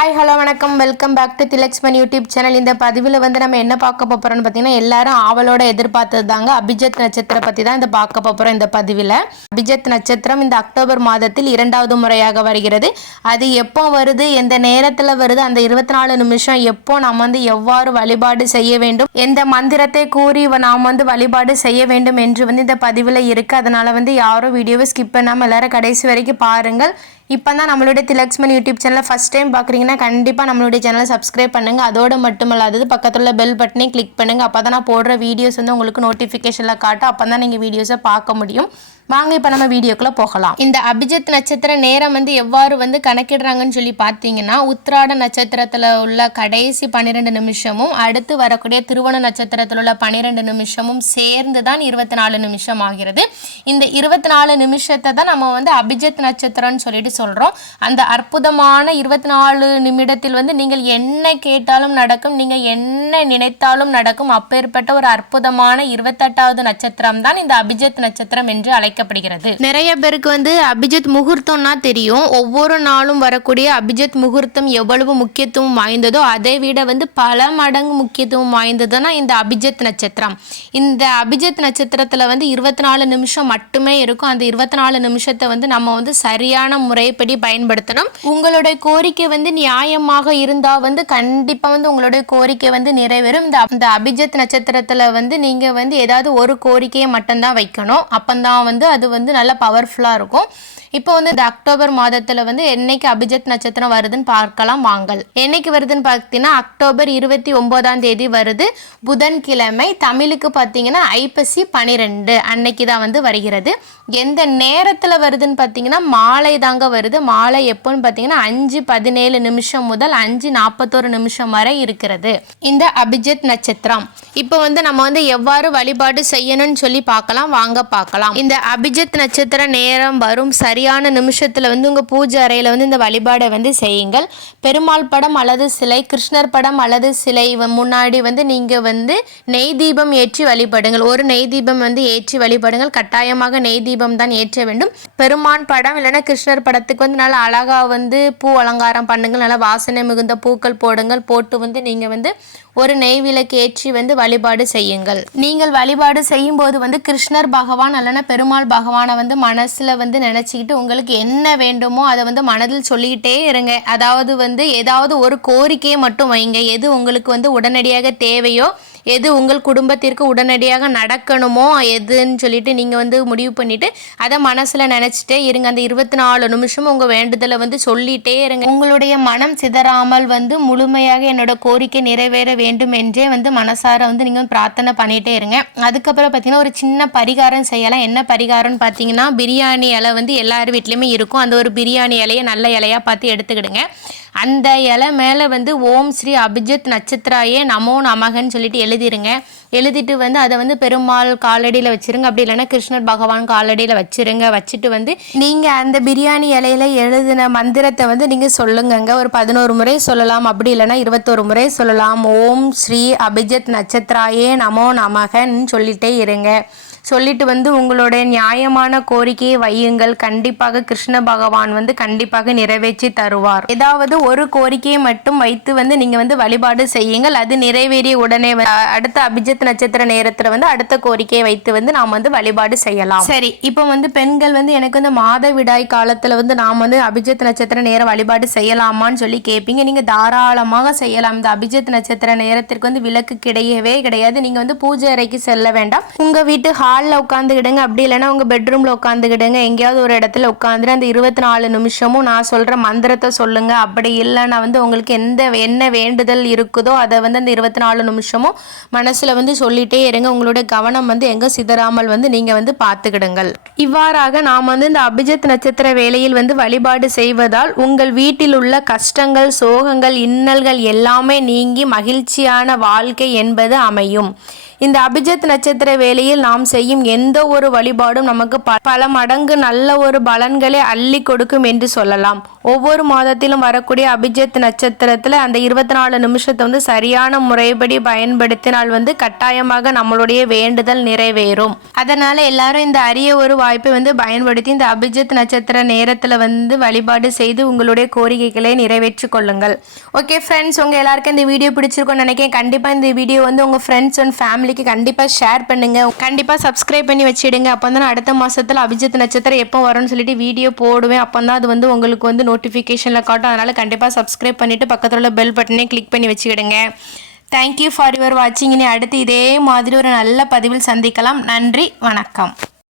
Hi hello வணக்கம், welcome back to Thilaksman YouTube channel. இந்த பதிவில் வந்து நம்ம என்ன பார்க்க போகிறோம்னு பார்த்தீங்கன்னா, எல்லாரும் ஆவலோட எதிர்பார்த்தது தாங்க அபிஜித் நட்சத்திரம் பற்றி தான் இந்த பார்க்க போகிறோம். இந்த பதிவில் அபிஜித் நட்சத்திரம் இந்த அக்டோபர் மாதத்தில் 2வது முறையாக வருகிறது. அது எப்போ வருது, எந்த நேரத்தில் வருது, அந்த 24 நிமிஷம் எப்போ நாம் வந்து எவ்வாறு வழிபாடு செய்ய வேண்டும், எந்த மந்திரத்தை கூறி நாம் வந்து வழிபாடு செய்ய வேண்டும் என்று வந்து இந்த பதிவில் இருக்குது. அதனால் வந்து யாரும் வீடியோவை ஸ்கிப் பண்ணாமல் எல்லாரும் கடைசி வரைக்கும் பாருங்கள். இப்போ தான் நம்மளுடைய திலக்ஸ்மன் யூடியூப் சேனலை ஃபஸ்ட் டைம் பார்க்குறீங்கன்னா கண்டிப்பாக நம்மளுடைய சேனலை சப்ஸ்கிரைப் பண்ணுங்கள். அதோடு மட்டுமல்லாதது பக்கத்தில் உள்ள பெல் பட்டனை கிளிக் பண்ணுங்கள். அப்போ தான் நான் போடுற வீடியோஸ் வந்து உங்களுக்கு நோட்டிஃபிகேஷனில் காட்டும். அப்போ தான் நீங்கள் வீடியோஸை பார்க்க முடியும். வாங்க இப்போ நம்ம வீடியோக்குள்ளே போகலாம். இந்த அபிஜித் நட்சத்திர நேரம் வந்து எவ்வாறு வந்து கணக்கிடுறாங்கன்னு சொல்லி பார்த்தீங்கன்னா, உத்திராட நட்சத்திரத்தில் உள்ள கடைசி 12 நிமிஷமும் அடுத்து வரக்கூடிய திருவோண நட்சத்திரத்தில் உள்ள 12 நிமிஷமும் சேர்ந்து தான் 24 நிமிஷம் ஆகிறது. இந்த 24 நிமிஷத்தை தான் நம்ம வந்து அபிஜித் நட்சத்திரம்னு சொல்லிட்டு சொல்கிறோம். அந்த அற்புதமான 24 நிமிடத்தில் வந்து நீங்கள் என்ன கேட்டாலும் நடக்கும், நீங்கள் என்ன நினைத்தாலும் நடக்கும். அப்பேற்பட்ட ஒரு அற்புதமான 28வது நட்சத்திரம் தான் இந்த அபிஜித் நட்சத்திரம் என்று அழைக்கப்படுகிறது. நிறைய பேருக்கு வந்து அபிஜித் முகூர்த்தம்னா தெரியும். ஒவ்வொரு நாளும் வரக்கூடிய அபிஜித் முகூர்த்தம் எவ்வளவு முக்கியத்துவம் வாய்ந்ததோ அதை விட வந்து பல மடங்கு முக்கியத்துவம் வாய்ந்ததுன்னா இந்த அபிஜித் நட்சத்திரம். இந்த அபிஜித் நட்சத்திரத்தில் வந்து 24 நிமிஷம் மட்டுமே இருக்கும். அந்த 24 நிமிஷத்தை வந்து நம்ம வந்து சரியான முறைப்படி பயன்படுத்தணும். உங்களுடைய கோரிக்கை வந்து நியாயமாக இருந்தால் வந்து கண்டிப்பாக வந்து உங்களுடைய கோரிக்கை வந்து நிறைவேறும். இந்த அபிஜித் நட்சத்திரத்தில் வந்து நீங்கள் வந்து ஏதாவது ஒரு கோரிக்கையை மட்டும்தான் வைக்கணும். அப்பந்தான் வந்து அது வந்து நல்லா பவர்ஃபுல்லாக இருக்கும். இப்போ வந்து இந்த அக்டோபர் மாதத்தில் வந்து என்னைக்கு அபிஜித் நட்சத்திரம் வருதுன்னு பார்க்கலாம் வாங்கல். என்னைக்கு வருதுன்னு பார்த்தீங்கன்னா அக்டோபர் 29ஆம் தேதி வருது, புதன்கிழமை. தமிழுக்கு பார்த்தீங்கன்னா ஐப்பசி 12 அன்னைக்கு தான் வந்து வருகிறது. எந்த நேரத்தில் வருதுன்னு பார்த்தீங்கன்னா மாலை தாங்க வருது. மாலை எப்போன்னு பார்த்தீங்கன்னா 5:17 நிமிஷம் முதல் 5:41 நிமிஷம் வரை இருக்கிறது இந்த அபிஜித் நட்சத்திரம். இப்போ வந்து நம்ம வந்து எவ்வாறு வழிபாடு செய்யணும்னு சொல்லி பார்க்கலாம் வாங்க பார்க்கலாம். இந்த அபிஜித் நட்சத்திர நேரம் வரும் சரியான நிமிஷத்தில் வந்து உங்கள் பூஜை அறையில் வந்து இந்த வழிபாடை வந்து செய்யுங்கள். பெருமாள் படம் அல்லது சிலை, கிருஷ்ணர் படம் அல்லது சிலை முன்னாடி வந்து நீங்கள் வந்து நெய் தீபம் ஏற்றி வழிபடுங்கள். ஒரு நெய் தீபம் வந்து ஏற்றி வழிபடுங்கள். கட்டாயமாக நெய் தீபம் தான் ஏற்ற வேண்டும். பெருமான் படம் இல்லைன்னா கிருஷ்ணர் படத்துக்கு வந்து நல்லா அழகாக வந்து பூ அலங்காரம் பண்ணுங்கள். நல்லா வாசனை மிகுந்த பூக்கள் போடுங்கள். போட்டு வந்து நீங்கள் வந்து ஒரு நெய் விளக்கு ஏற்றி வந்து வழிபாடு செய்யுங்கள். நீங்கள் வழிபாடு செய்யும் போது வந்து கிருஷ்ணர் பகவான் அல்லனா பெருமாள் பகவானை வந்து மனசுல வந்து நினைச்சுக்கிட்டு உங்களுக்கு என்ன வேண்டுமோ அதை வந்து மனதில் சொல்லிக்கிட்டே இருங்க. அதாவது வந்து ஏதாவது ஒரு கோரிக்கையை மட்டும் வைங்க. எது உங்களுக்கு வந்து உடனடியாக தேவையோ, எது உங்கள் குடும்பத்திற்கு உடனடியாக நடக்கணுமோ எதுன்னு சொல்லிட்டு நீங்கள் வந்து முடிவு பண்ணிவிட்டு அதை மனசில் நினச்சிட்டே இருங்க. அந்த 24 நிமிஷம் உங்கள் வேண்டுதலை வந்து சொல்லிகிட்டே இருங்க. உங்களுடைய மனம் சிதறாமல் வந்து முழுமையாக என்னோட கோரிக்கை நிறைவேற வேண்டும் என்றே வந்து மனசார வந்து நீங்கள் பிரார்த்தனை பண்ணிகிட்டே இருங்க. அதுக்கப்புறம் பார்த்தீங்கன்னா ஒரு சின்ன பரிகாரம் செய்யலாம். என்ன பரிகாரம்னு பார்த்தீங்கன்னா, பிரியாணி இலை வந்து எல்லார் வீட்லேயுமே இருக்கும். அந்த ஒரு பிரியாணி இலையை நல்ல இலையாக பார்த்து எடுத்துக்கிடுங்க. அந்த இலை மேலே வந்து ஓம் ஸ்ரீ அபிஜித் நட்சத்திராயே நமோ நமகன்னு சொல்லிட்டு எழுதிருங்க. எழுதிட்டு வந்து அதை வந்து பெருமாள் காலடியில் வச்சுருங்க. அப்படி இல்லைன்னா கிருஷ்ணர் பகவான் காலடியில் வச்சுருங்க. வச்சுட்டு வந்து நீங்கள் அந்த பிரியாணி இலையில் எழுதின மந்திரத்தை வந்து நீங்கள் சொல்லுங்கங்க. ஒரு 11 முறை சொல்லலாம், அப்படி இல்லைன்னா 21 முறை சொல்லலாம். ஓம் ஸ்ரீ அபிஜித் நட்சத்திராயே நமோ நமகன்னு சொல்லிட்டே இருங்க. சொல்லிட்டு வந்து உங்களுடைய நியாயமான கோரிக்கையை வையுங்கள். கண்டிப்பாக கிருஷ்ண பகவான் வந்து கண்டிப்பாக நிறைவேற்றி தருவார். ஏதாவது ஒரு கோரிக்கையை மட்டும் வைத்து வந்து நீங்க வந்து வழிபாடு செய்யுங்கள். அது நிறைவேறிய உடனே அடுத்த அபிஜித் நட்சத்திர நேரத்துல வந்து அடுத்த கோரிக்கையை வைத்து வந்து நாம் வந்து வழிபாடு செய்யலாம். சரி, இப்போ வந்து பெண்கள் வந்து எனக்கு வந்து மாதவிடாய் காலத்துல வந்து நாம் வந்து அபிஜித் நட்சத்திர நேரம் வழிபாடு செய்யலாமான்னு சொல்லி கேட்பீங்க. நீங்க தாராளமாக செய்யலாம். இந்த அபிஜித் நட்சத்திர நேரத்திற்கு வந்து விலக்கு கிடையவே கிடையாது. நீங்க வந்து பூஜை அறைக்கு செல்ல வேண்டாம். உங்க வீட்டு ஹாலில் உட்காந்துக்கிடுங்க. அப்படி இல்லைன்னா உங்கள் பெட்ரூமில் உட்காந்துக்கிடுங்க. எங்கேயாவது ஒரு இடத்துல உட்காந்துட்டு அந்த 24 நிமிஷமும் நான் சொல்கிற மந்திரத்தை சொல்லுங்கள். அப்படி இல்லைன்னா வந்து உங்களுக்கு என்ன வேண்டுதல் இருக்குதோ அதை வந்து அந்த 24 நிமிஷமும் மனசில் வந்து சொல்லிகிட்டே இருங்க. உங்களுடைய கவனம் வந்து எங்கே சிதறாமல் வந்து நீங்கள் வந்து பார்த்துக்கிடுங்கள். இவ்வாறாக நாம் வந்து இந்த அபிஜித் நட்சத்திர வேளையில் வந்து வழிபாடு செய்வதால் உங்கள் வீட்டில் உள்ள கஷ்டங்கள், சோகங்கள், இன்னல்கள் எல்லாமே நீங்கி மகிழ்ச்சியான வாழ்க்கை என்பது அமையும். இந்த அபிஜித் நட்சத்திர வேளையில் நாம் செய்யும் எந்த ஒரு வழிபாடும் நமக்கு பல மடங்கு நல்ல ஒரு பலன்களை அள்ளி கொடுக்கும் என்று சொல்லலாம். ஒவ்வொரு மாதத்திலும் வரக்கூடிய அபிஜித் நட்சத்திரத்தில் அந்த 24 நிமிஷத்தை வந்து சரியான முறைப்படி பயன்படுத்தினால் வந்து கட்டாயமாக நம்மளுடைய வேண்டுதல் நிறைவேறும். அதனால எல்லாரும் இந்த அரிய ஒரு வாய்ப்பை வந்து பயன்படுத்தி இந்த அபிஜித் நட்சத்திர நேரத்தில் வந்து வழிபாடு செய்து உங்களுடைய கோரிக்கைகளை நிறைவேற்றிக் கொள்ளுங்கள். ஓகே ஃப்ரெண்ட்ஸ், உங்கள் எல்லாருக்கும் இந்த வீடியோ பிடிச்சிருக்கும்னு நினைக்கிறேன். கண்டிப்பாக இந்த வீடியோ வந்து உங்கள் ஃப்ரெண்ட்ஸ் அண்ட் ஃபேமிலிக்கு கண்டிப்பாக ஷேர் பண்ணுங்கள். கண்டிப்பாக சப்ஸ்கிரைப் பண்ணி வச்சுடுங்க. அப்போ தான் அடுத்த மாதத்தில் அபிஜித் நட்சத்திரம் எப்போ வரும்னு சொல்லிட்டு வீடியோ போடுவேன். அப்போ தான் அது வந்து உங்களுக்கு வந்து நோட்டிஃபிகேஷனில் காட்டும். அதனால் கண்டிப்பாக சப்ஸ்கிரைப் பண்ணிவிட்டு பக்கத்தில் உள்ள பெல் பட்டனே கிளிக் பண்ணி வச்சுக்கிடுங்க. தேங்க்யூ ஃபார் யுவர் வாட்சிங். இனி அடுத்து இதே மாதிரி ஒரு நல்ல பதிவில் சந்திக்கலாம். நன்றி, வணக்கம்.